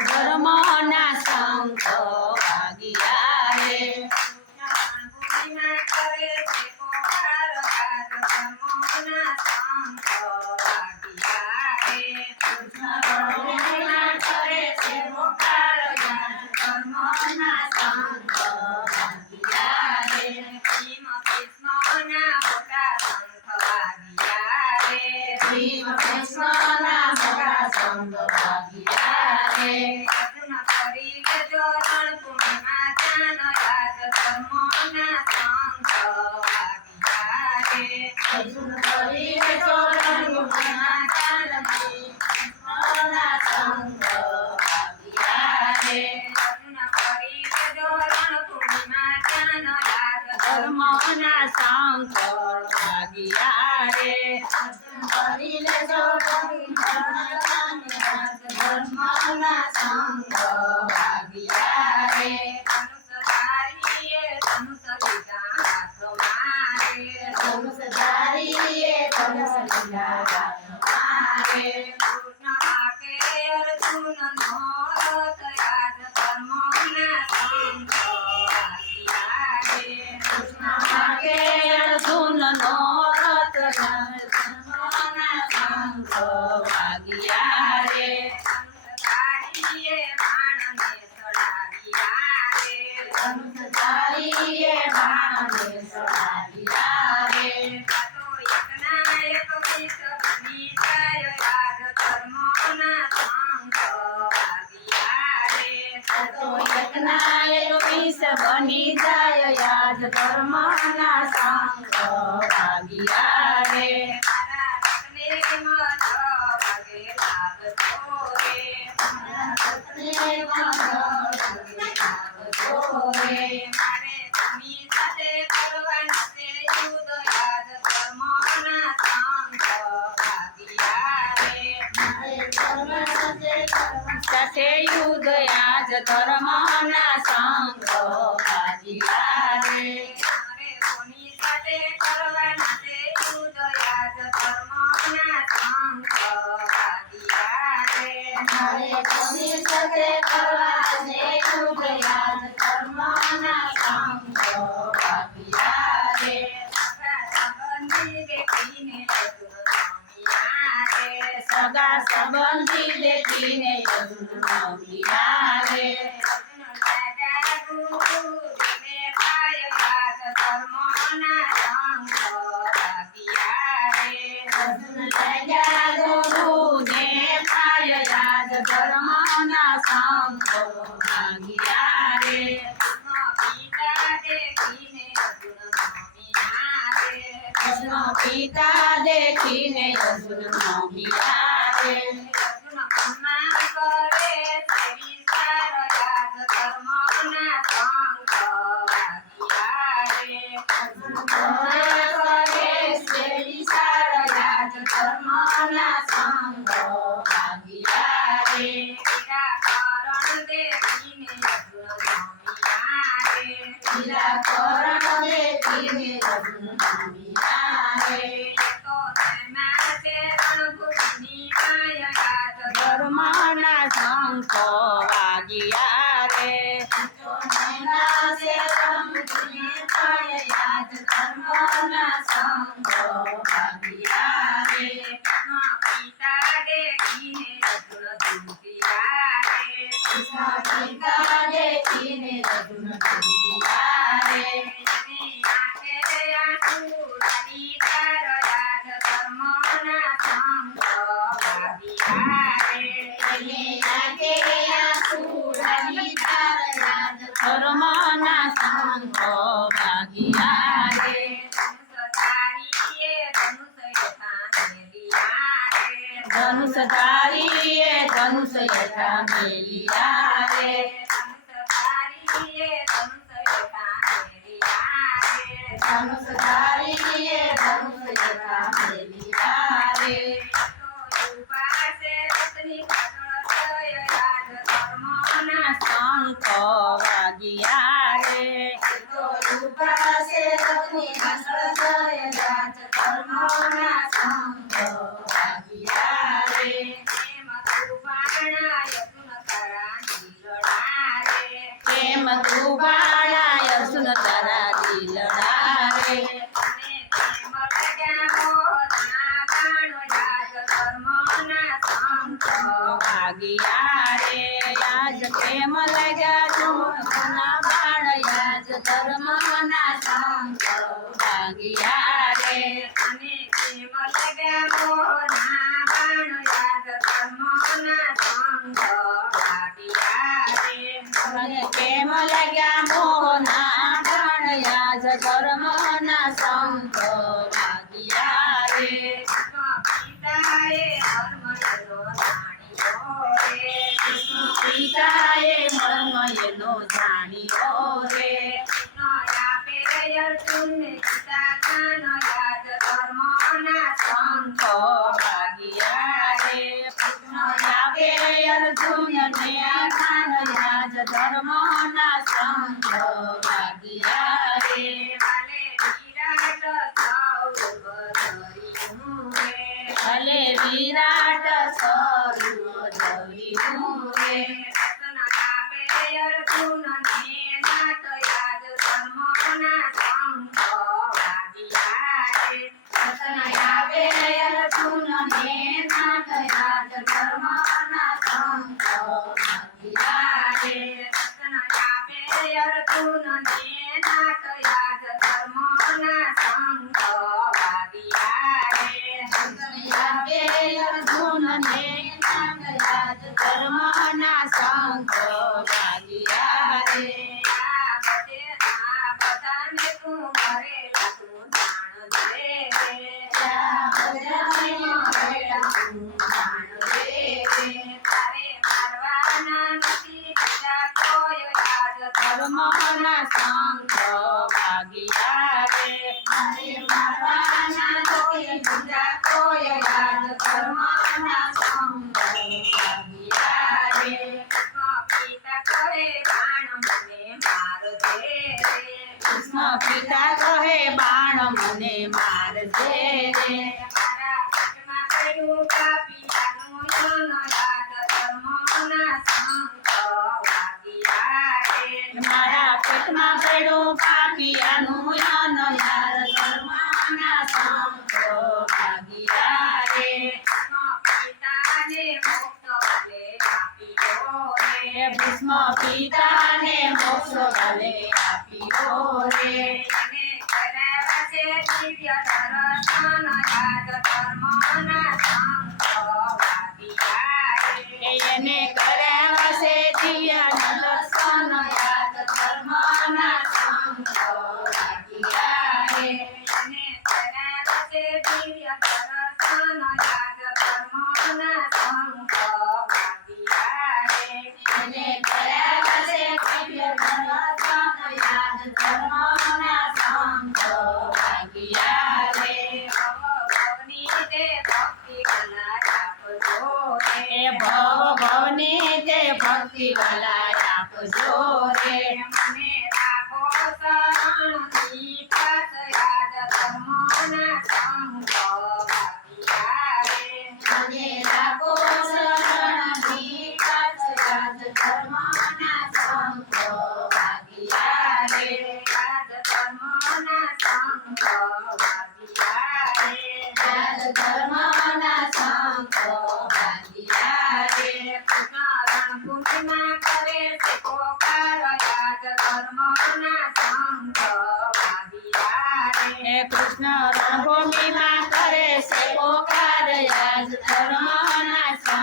ધર્મના શંખ વાગ્યા રે ધર્મના શંખ વાગ્યા રે કરી લેજો ધર્મના શંખ વાગ્યા રે ધનુષધારીએ ધનુષ લીધા હાથમાં રે બની જાય યાદ ધર્મના શંખ વાગ્યા રે સાથે યુદ્ધ આજ ધર્મના શંખ વાગ્યા રે કોની સાથે કરવાના છે યુદ્ધ આજ ધર્મના શંખ વાગ્યા રે મારે કોની સાથે કરવાના છે યુદ્ધ આજ ધર્મના શંખ વાગ્યા રે સગા સંબંધી દેખીને યજુર્નમિયા રે ધર્મના શંખ વાગ્યા રે કૃષ્ણ પિતા દેખીને યજુર્નમિયા રે ધર્મના શંખ વાગ્યા રે ધર્મના શંખ વાગ્યા રે પિતા દેખીને ધર્મના શંખ વાગ્યા રે ધનુષધારીએ ધનુષ યથા મેલિયા રે ધનુષધારીએ ધનુષ યથા મેલિયા રે ધર્મના શંખ વાગ્યા રે ધર્મના શંખ વાગ્યા રે ધર્મના સંત ભાગ્યા રે યાજ પ્રેમ લાગ્યા ધૂમના બાણ યાજ ધર્મના સંત ભાગ્યા રે અને પ્રેમ લાગ્યા મોરના બાણ યાજ ધર્મના સંત ભાગ્યા રે અને પ્રેમ લાગ્યા મોરના બાણ યાજ ધર્મના સંત ભાગ્યા રે પિતાએ ધર્મનો જાણ્યો રે પિતાએ ધર્મનો જાણ્યો રે નયા પે અર્જુનને પિતા કાન યાદ ધર્મના સંત ભાગ્યા રે નયા પે અર્જુનને કાન યાદ ધર્મના સંત ભાગ્યા રે વાલે વિરાટ સૌરભ ધર્યું રે ભલે વિરાટ સ્વરૂપ ધર્યું રે રત્ન આપે અર્જુનને નાથ યાદ ધર્મના સંત ભાગ્યા રે રત્ન આપે અર્જુનને નાથ યાદ ધર્મના સંત ભાગ્યા રે રત્ન આપે અર્જુનને નાથ યાદ ધર્મના સંત ભાગ્યા રે આપે અર્જુનને નાથ યાદ ધર્મના સંત ભાગ્યા રે આ બધાને તું મરેલા તું જાણજે રે આ બધાને મરેલા તું જાણજે રે તારે મારવાના નથી બીજા કોઈ યાદ ધર્મના સંત ભાગ્યા રે તારે મારવાના નથી બીજા કોઈ યાદ ધર્મના સંત ભાગ્યા રે પિતા કહે બાણ મને મારજે રે કૃષ્ણ પિતા કહે બાણ મને મારજે રે મારા પેટમાં પડ્યું પાપિયાનું યન યાદ ધર્મના સંત ભાગ્યા રે મારા પેટમાં પડ્યું પાપિયાનું યન યાદ ધર્મના સંત ભાગ્યા રે પિતાને મોક્ષ ભલે આપ્યો રે ભીષ્મ પિતાને મોક્ષ ભલે આપ્યો રે એને કરાવ્યા છે દિવ્ય દર્શન યાદ ધર્મના સંત ભાગ્યા રે એને કરાવ્યા છે દિવ્ય દર્શન યાદ ધર્મના સંત ભાગ્યા રે એને કરાવ્યા છે દિવ્ય દર્શન યાદ ધર્મના સંત ભાગ્યા રે એને કરાવ્યા છે દિવ્ય દર્શન યાદ ધર્મના સંત ભાગ્યા રે ભવની તે ભક્તિ કલા આપજો રે ભવની તે ભક્તિ કલા આપજો રે મને રાખો શરણ દીપાસ યાદ ધર્મના સંત ભાગ્યા રે મને રાખો શરણ દીપાસ યાદ ધર્મના સંત ભાગ્યા રે યાદ ધર્મના સંત ભાગ્યા રે યાદ ધર્મના સંત ભાગ્યા રે રણભૂમિમાં કરે છે પોકાર યાદ ધર્મના સંત ભાગ્યા રે કૃષ્ણ રણભૂમિમાં કરે છે પોકાર યાદ ધર્મના સંત